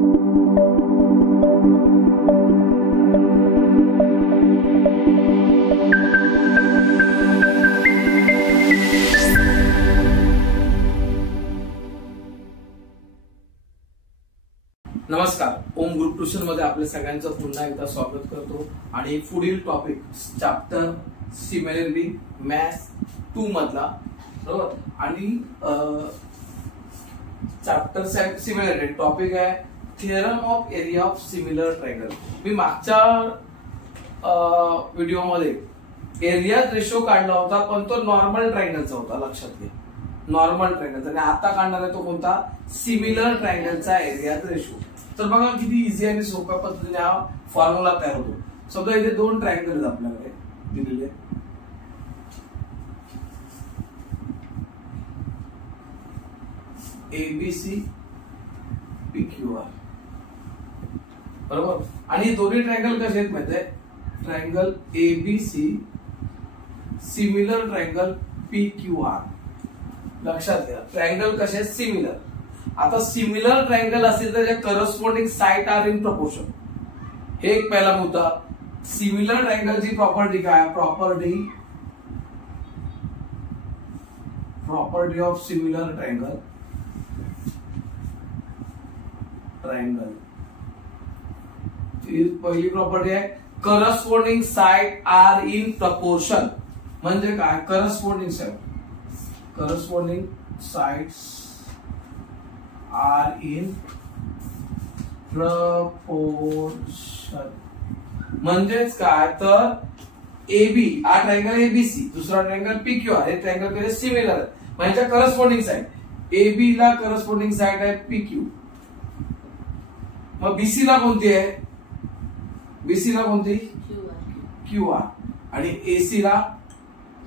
नमस्कार, ओम group tuition मध्ये आपल्या सगळ्यांचं पुन्हा एकदा स्वागत करतो आणि पुढील टॉपिक चॅप्टर सिमिलरिटी मॅथ्स 2 मधला बरोबर. आणि चॅप्टर सिमिलरिटी टॉपिक आहे theorem of area of similar triangle. मी मागच्या व्हिडिओमध्ये एरिया रेशो काढला होता, पण तो नॉर्मल ट्रायंगलचा होता, लक्षात घ्या, नॉर्मल ट्रायंगल. आणि आता काढणार आहे तो कोणता, सिमिलर ट्रायंगलचा एरिया रेशो. तर बघा किती इझी आणि सोप्या पद्धतीने हा फॉर्म्युला तयार होतो. समजा इथे दोन ट्रायंगल आहेत आपल्याकडे दिलेले, एबीसी PQR बरोबर. आणि दोन्ही ट्रायंगल कसे आहेत माहिती आहे, triangle ABC similar triangle PQR. लक्षात घ्या, ट्रायंगल कसे आहेत, सिमिलर. आता सिमिलर ट्रायंगल असेल तर corresponding side are in proportion, हे एक पहिला मुद्दा. सिमिलर ट्रायंगलची प्रॉपर्टी काय, प्रॉपर्टी ऑफ सिमिलर ट्रायंगल पहिली प्रॉपर्टी आहे corresponding side are in proportion. म्हणजे काय, corresponding sides R in proportion. म्हणजेच काय, तर AB हा ट्रायंगल एबीसी, दुसरा ट्रायंगल PQR, हे ट्रायंगल कसे सिमिलर आहेत, म्हणजे करस्पॉन्डिंग साइड. AB ला करस्पॉन्डिंग साइड आहे PQ, मग BC ला कोणती आहे, BC ला कोणती QR, आणि AC ला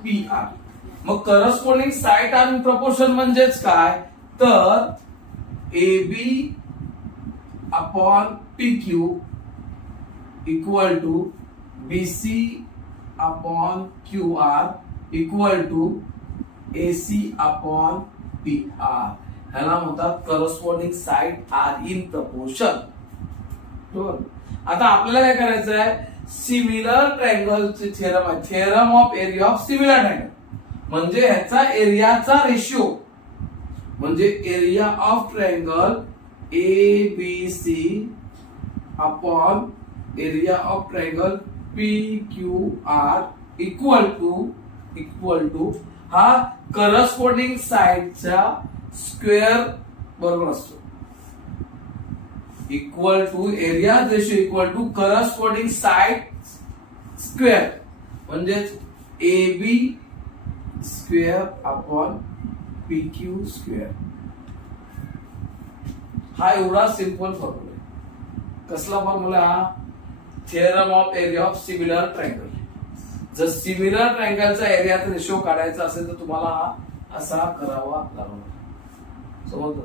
PR. मग corresponding side are in proportion म्हणजेच काय, तर AB upon PQ equal to BC upon QR equal to AC upon PR. ह्याला म्हणतात corresponding side are in proportion. आता आपल्याला काय करायचं आहे, सिमिलर ट्रायंगलचे थिअरम आहे, theorem of area of similar triangle. म्हणजे ह्याचा एरियाचा रेशिओ, म्हणजे area of triangle ABC upon area of triangle PQR equal to हा करस्पॉन्डिंग साइडचा स्क्वेअर बरोबर असतो. Equal to area ratio equal to corresponding side square, म्हणजेच AB square upon PQ square. हा एवढा सिंपल फॉर्म्युला आहे. कसला फॉर्म्युला हा, theorem of area of similar triangle. जर सिमिलर ट्रायंगलचा एरियाचा रेशो काढायचा असेल तर तुम्हाला हा असा करावा लागणार. समजलं,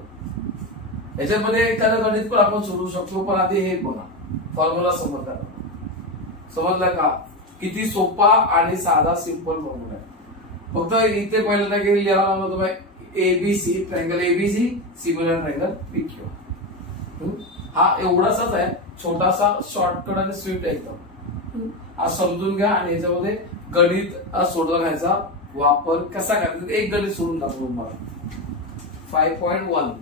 याच्यामध्ये एखादं गणित पण आपण सोडवू शकतो, पण आधी हे बघा फॉर्म्युला समजला का, किती सोपा आणि साधा सिंपल फॉर्म्युला आहे. फक्त इथे पहिल्यांदा लिहायला तुम्ही ABC triangle ABC similar triangle PQ. हा एवढासाच आहे, छोटासा शॉर्टकट आणि स्वीट आहे एकदम. हा समजून घ्या आणि याच्यामध्ये गणित सोडवण्याचा वापर कसा करायचा, एक गणित सोडून दाखवतो तुम्हाला. 5.1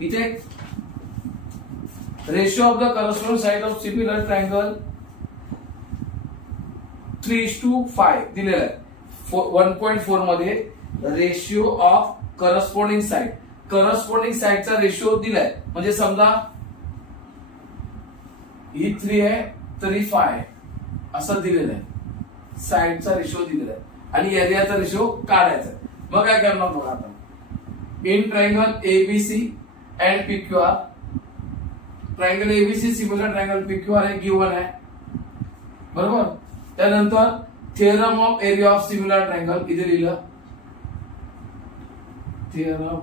इथे ratio of the corresponding side of similar triangle 3:5 दिलेला आहे. 1.4 मध्ये रेशिओ ऑफ करस्पॉन्डिंग साइडचा रेशिओ दिलाय. म्हणजे समजा ही 3 आहे तर ही 5 आहे असं दिलेलं आहे. साइडचा रेशिओ दिलेला आहे आणि एरियाचा रेशिओ काढायचा. मग काय करणार बघा आता, in triangle ABC and PQR, triangle ABC similar triangle PQR हे गिवन आहे बरोबर. त्यानंतर theorem of area of similar triangle इथे लिहिलं, theorem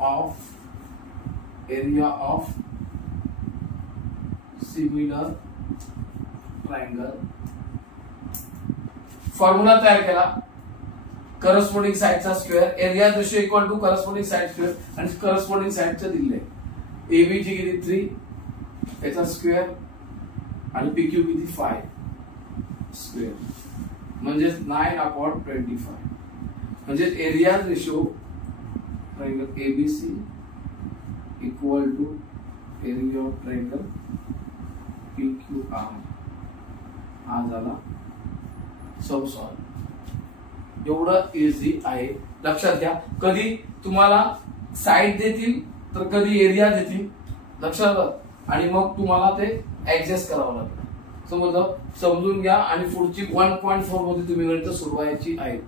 of area of similar triangle. Formula तयार केला, करस्पॉन्डिंग साइडचा square, area ratio equal to corresponding side square, आणि करस्पॉन्डिंग साइडचं दिले एबीची किती 3 याचा स्क्वेअर आणि पीक्यू किती 5 स्क्वेअर म्हणजे 9/25 म्हणजे area ratio triangle ABC equal to area of triangle PQR हा झाला सब सॉल्व. एवढं इझी आहे. लक्षात घ्या, कधी तुम्हाला साइड देतील तर कधी एरिया देतील, लक्षात घ्या, आणि मग तुम्हाला ते ऍडजस्ट करावं लागेल. समजलं, समजून घ्या आणि पुढची 1.4 मध्ये तुम्ही गणित सोडवायची आहे.